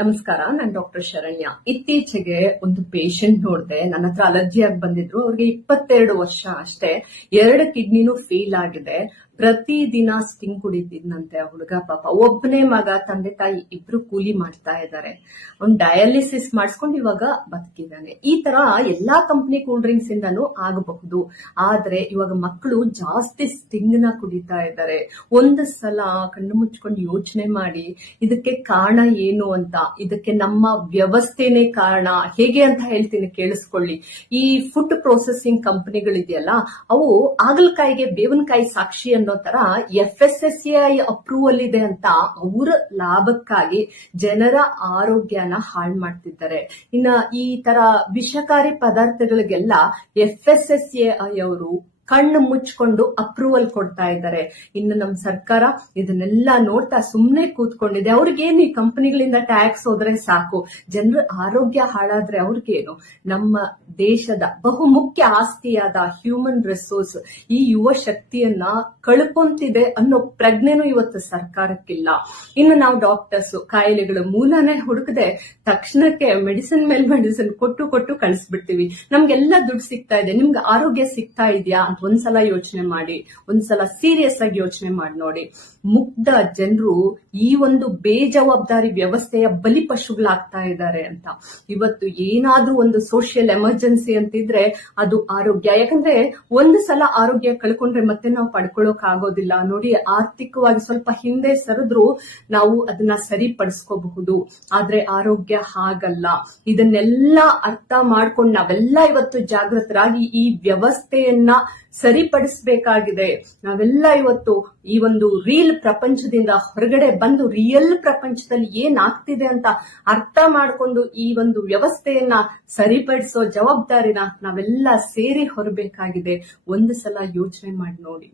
ನಮಸ್ಕಾರ, ನಾನು ಡಾಕ್ಟರ್ ಶರಣ್ಯ. ಇತ್ತೀಚೆಗೆ ಒಂದು ಪೇಷಂಟ್ ನೋಡಿದೆ. ನನ್ನ ಹತ್ರ ಅಲರ್ಜಿ ಆಗಿ ಬಂದಿದ್ರು. ಅವ್ರಿಗೆ 22 ವರ್ಷ ಅಷ್ಟೇ. 2 ಕಿಡ್ನಿನೂ ಫೇಲ್ ಆಗಿದೆ. ಪ್ರತಿದಿನ ಸ್ಟಿಂಗ್ ಕುಡಿತಿದ್ನಂತೆ ಆ ಹುಡುಗ. ಪಾಪ ಒಬ್ಬನೇ ಮಗ, ತಂದೆ ತಾಯಿ ಇಬ್ರು ಕೂಲಿ ಮಾಡ್ತಾ ಇದ್ದಾರೆ. ಅವ್ನು ಡಯಾಲಿಸಿಸ್ ಮಾಡಿಸ್ಕೊಂಡು ಇವಾಗ ಬದುಕಿದ್ದಾನೆ. ಈ ತರ ಎಲ್ಲಾ ಕಂಪನಿ ಕೂಲ್ ಡ್ರಿಂಕ್ಸ್ ಇಂದಾನು ಆಗಬಹುದು. ಆದ್ರೆ ಇವಾಗ ಮಕ್ಕಳು ಜಾಸ್ತಿ ಸ್ಟಿಂಗ್ ನ ಕುಡಿತಾ ಇದ್ದಾರೆ. ಒಂದು ಸಲ ಕಣ್ಣು ಮುಚ್ಕೊಂಡು ಯೋಚನೆ ಮಾಡಿ ಇದಕ್ಕೆ ಕಾರಣ ಏನು ಅಂತ. ಇದಕ್ಕೆ ನಮ್ಮ ವ್ಯವಸ್ಥೆನೇ ಕಾರಣ. ಹೇಗೆ ಅಂತ ಹೇಳ್ತೀನಿ, ಕೇಳಿಸ್ಕೊಳ್ಳಿ. ಈ ಫುಡ್ ಪ್ರೊಸೆಸಿಂಗ್ ಕಂಪನಿಗಳಿದೆಯಲ್ಲ, ಅವು ಆಗಲಕಾಯಿಗೆ ಬೇವಿನಕಾಯಿ ಸಾಕ್ಷಿ ಅನ್ನೋ ತರ FSSAI ಅಪ್ರೂವಲ್ ಇದೆ ಅಂತ ಅವರ ಲಾಭಕ್ಕಾಗಿ ಜನರ ಆರೋಗ್ಯನ ಹಾಳು ಮಾಡ್ತಿದ್ದಾರೆ. ಇನ್ನ ಈ ತರ ವಿಷಕಾರಿ ಪದಾರ್ಥಗಳಿಗೆಲ್ಲ FSSAI ಅವರು ಕಣ್ಣು ಮುಚ್ಕೊಂಡು ಅಪ್ರೂವಲ್ ಕೊಡ್ತಾ ಇದ್ದಾರೆ. ಇನ್ನು ನಮ್ಮ ಸರ್ಕಾರ ಇದನ್ನೆಲ್ಲ ನೋಡ್ತಾ ಸುಮ್ನೆ ಕೂತ್ಕೊಂಡಿದೆ. ಅವ್ರಿಗೇನು ಈ ಕಂಪನಿಗಳಿಂದ ಟ್ಯಾಕ್ಸ್ ಹೋದ್ರೆ ಸಾಕು, ಜನರ ಆರೋಗ್ಯ ಹಾಳಾದ್ರೆ ಅವ್ರಿಗೇನು? ನಮ್ಮ ದೇಶದ ಬಹುಮುಖ್ಯ ಆಸ್ತಿಯಾದ ಹ್ಯೂಮನ್ ರಿಸೋರ್ಸ್, ಈ ಯುವ ಶಕ್ತಿಯನ್ನ ಕಳ್ಕೊಂತಿದೆ ಅನ್ನೋ ಪ್ರಜ್ಞೆನೂ ಇವತ್ತು ಸರ್ಕಾರಕ್ಕಿಲ್ಲ. ಇನ್ನು ನಾವು ಡಾಕ್ಟರ್ಸ್ ಕಾಯಿಲೆಗಳ ಮೂಲನೇ ಹುಡುಕದೆ ತಕ್ಷಣಕ್ಕೆ ಮೆಡಿಸಿನ್ ಮೇಲೆ ಮೆಡಿಸಿನ್ ಕೊಟ್ಟು ಕಳಿಸ್ಬಿಡ್ತೀವಿ. ನಮ್ಗೆಲ್ಲ ದುಡ್ಡು ಸಿಗ್ತಾ ಇದೆ, ನಿಮ್ಗೆ ಆರೋಗ್ಯ ಸಿಗ್ತಾ ಇದೆಯಾ ಅಂತ ಒಂದ್ಸಲ ಯೋಚನೆ ಮಾಡಿ, ಒಂದ್ಸಲ ಸೀರಿಯಸ್ ಆಗಿ ಯೋಚನೆ ಮಾಡಿ ನೋಡಿ. ಮುಗ್ಧ ಜನರು ಈ ಒಂದು ಬೇಜವಾಬ್ದಾರಿ ವ್ಯವಸ್ಥೆಯ ಬಲಿಪಶುಗಳಾಗ್ತಾ ಇದ್ದಾರೆ ಅಂತ. ಇವತ್ತು ಏನಾದ್ರೂ ಒಂದು ಸೋಷಿಯಲ್ ಎಮರ್ಜೆನ್ಸಿ ಅಂತಿದ್ರೆ ಅದು ಆರೋಗ್ಯ. ಯಾಕಂದ್ರೆ ಒಂದು ಸಲ ಆರೋಗ್ಯ ಕಳ್ಕೊಂಡ್ರೆ ಮತ್ತೆ ನಾವು ಪಡ್ಕೊಳ್ಳೋಕ್ ಆಗೋದಿಲ್ಲ. ನೋಡಿ, ಆರ್ಥಿಕವಾಗಿ ಸ್ವಲ್ಪ ಹಿಂದೆ ಸರಿದ್ರು ನಾವು ಅದನ್ನ ಸರಿಪಡಿಸ್ಕೋಬಹುದು. ಆದ್ರೆ ಆರೋಗ್ಯ ಹಾಗಲ್ಲ. ಇದನ್ನೆಲ್ಲ ಅರ್ಥ ಮಾಡ್ಕೊಂಡು ನಾವೆಲ್ಲ ಇವತ್ತು ಜಾಗೃತರಾಗಿ ಈ ವ್ಯವಸ್ಥೆಯನ್ನ ಸರಿಪಡಿಸಬೇಕಾಗಿದೆ. ನಾವೆಲ್ಲ ಇವತ್ತು ಈ ಒಂದು ರೀಲ್ ಪ್ರಪಂಚದಿಂದ ಹೊರಗಡೆ ಬಂದು ರಿಯಲ್ ಪ್ರಪಂಚದಲ್ಲಿ ಏನಾಗ್ತಿದೆ ಅಂತ ಅರ್ಥ ಮಾಡ್ಕೊಂಡು ಈ ಒಂದು ವ್ಯವಸ್ಥೆಯನ್ನ ಸರಿಪಡಿಸೋ ಜವಾಬ್ದಾರಿನ ನಾವೆಲ್ಲ ಸೇರಿ ಹೊರಬೇಕಾಗಿದೆ. ಒಂದು ಸಲ ಯೋಚನೆ ಮಾಡಿ ನೋಡಿ.